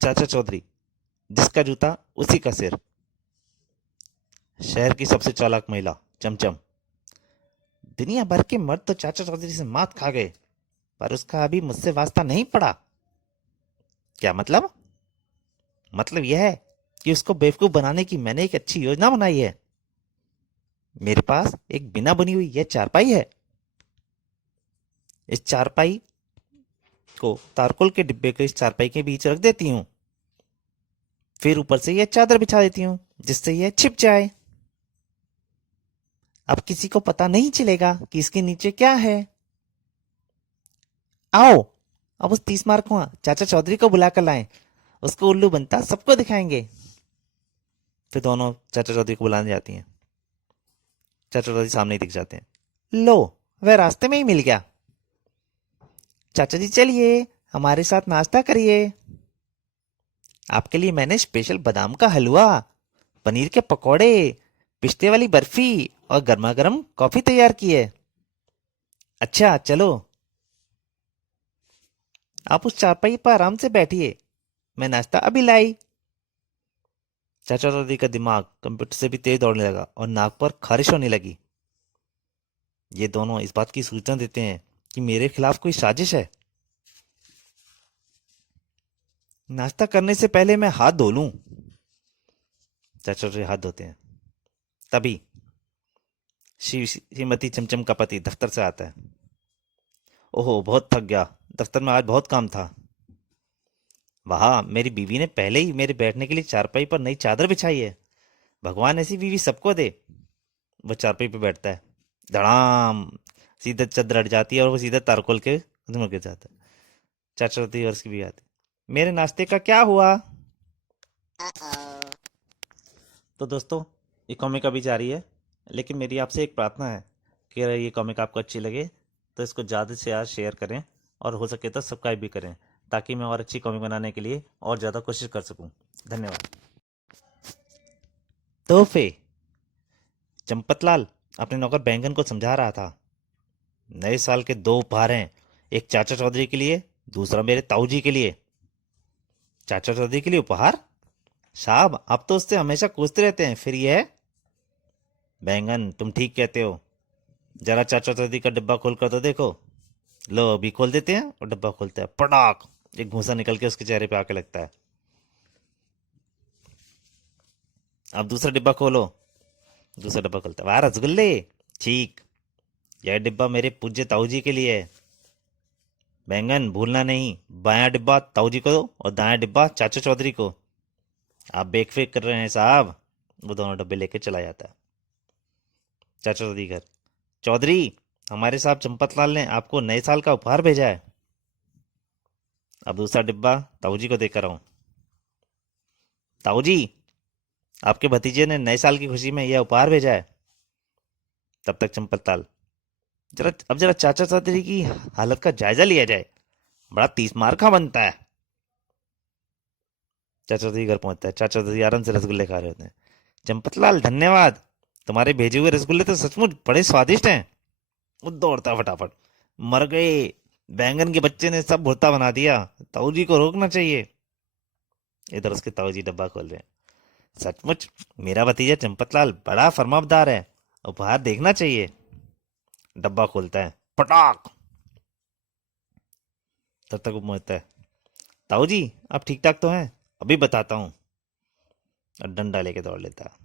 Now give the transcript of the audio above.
चाचा चौधरी, जिसका जूता उसी का सिर। शहर की सबसे चालाक महिला चमचम। दुनिया भर के मर्द तो चाचा चौधरी से मात खा गए, पर उसका अभी मुझसे वास्ता नहीं पड़ा। क्या मतलब? मतलब यह है कि उसको बेवकूफ बनाने की मैंने एक अच्छी योजना बनाई है। मेरे पास एक बिना बुनी हुई यह चारपाई है। इस चारपाई को तारकोल के डिब्बे को इस चारपाई के बीच रख देती हूँ। फिर ऊपर से यह चादर बिछा देती हूँ, जिससे यह छिप जाए। अब किसी को पता नहीं चलेगा कि इसके नीचे क्या है। आओ, अब उस 30 मार्क को चाचा चौधरी को बुला कर लाएं। उसको उल्लू बनता सबको दिखाएंगे। फिर दोनों चाचा चौधरी को बुलाने जाती हैं। चाचा चौधरी सामने ही दिख जाते हैं। लो, वह रास्ते में ही मिल गया। चाचा जी चलिए, हमारे साथ नाश्ता करिए। आपके लिए मैंने स्पेशल बादाम का हलवा, पनीर के पकौड़े, पिस्ते वाली बर्फी और गर्मा गर्म कॉफी तैयार की है। अच्छा चलो, आप उस चारपाई पर आराम से बैठिए, मैं नाश्ता अभी लाई। चाचा दादी का दिमाग कंप्यूटर से भी तेज दौड़ने लगा और नाक पर खारिश होने लगी। ये दोनों इस बात की सूचना देते हैं कि मेरे खिलाफ कोई साजिश है। नाश्ता करने से पहले मैं हाथ धो लूं। चाचा जी हाथ धोते हैं। तभी श्रीमती चमचम का पति दफ्तर से आता है। ओहो, बहुत थक गया, दफ्तर में आज बहुत काम था। वाह, मेरी बीवी ने पहले ही मेरे बैठने के लिए चारपाई पर नई चादर बिछाई है। भगवान ऐसी बीवी सबको दे। वो चारपाई पे बैठता है। धड़ाम, सीधा चादर हट जाती है और वो सीधा तारकोल के उसमें गिर जाता है। चाचा होती और उसकी बीवी आती। मेरे नाश्ते का क्या हुआ? तो दोस्तों, ये कॉमिक अभी जारी है, लेकिन मेरी आपसे एक प्रार्थना है कि अगर ये कॉमिक आपको अच्छी लगे तो इसको ज़्यादा से ज़्यादा शेयर करें और हो सके तो सब्सक्राइब भी करें, ताकि मैं और अच्छी कॉमिक बनाने के लिए और ज़्यादा कोशिश कर सकूं। धन्यवाद। तोहफे। चंपतलाल अपने नौकर बैंगन को समझा रहा था। नए साल के दो उपहार हैं, एक चाचा चौधरी के लिए, दूसरा मेरे ताऊ जी के लिए। चाचा चौधरी के लिए उपहार? साहब, आप तो उससे हमेशा पूछते रहते हैं, फिर यह? बैंगन, तुम ठीक कहते हो। जरा चाचा चौधरी का डिब्बा खोल कर तो देखो। लो, अभी खोल देते हैं। और डिब्बा खोलते हैं, पटाक, एक घूंसा निकल के उसके चेहरे पे आके लगता है। अब दूसरा डिब्बा खोलो। दूसरा डिब्बा खोलता है, वाह रसगुल्ले। ठीक, यह डिब्बा मेरे पूज्य ताऊ जी के लिए है। बैंगन, भूलना नहीं, बायां डिब्बा ताऊ जी को और दायां डिब्बा चाचा चौधरी को। आप बेफिक्र कर रहे हैं साहब। वो दोनों डब्बे लेके चला जाता है। चाचा चौधरी घर। चौधरी, हमारे साहब चंपतलाल ने आपको नए साल का उपहार भेजा है। अब दूसरा डिब्बा ताऊ जी को देकर आऊं। ताऊ जी, आपके भतीजे ने नए साल की खुशी में यह उपहार भेजा है। तब तक चंपतलाल, जरा चाचा चौधरी की हालत का जायजा लिया जाए। बड़ा 30 मार का बनता है। चाचा चौधरी घर पहुंचता है। चाचा चौधरी आराम से रसगुल्ले खा रहे होते हैं। चंपतलाल, धन्यवाद, तुम्हारे भेजे हुए रसगुल्ले तो सचमुच बड़े स्वादिष्ट हैं। वो दौड़ता फटाफट। मर गए, बैंगन के बच्चे ने सब भुर्ता बना दिया। ताऊ जी को रोकना चाहिए। इधर उसके ताऊ जी डब्बा खोल रहे हैं। सचमुच मेरा भतीजा चंपतलाल बड़ा फरमाबदार है, उपहार देखना चाहिए। डब्बा खोलता है, पटाक। तब तक वो पहुंचता है। ताऊ जी, आप ठीक ठाक तो हैं? अभी बताता हूँ। और डंडा लेके दौड़ लेता है।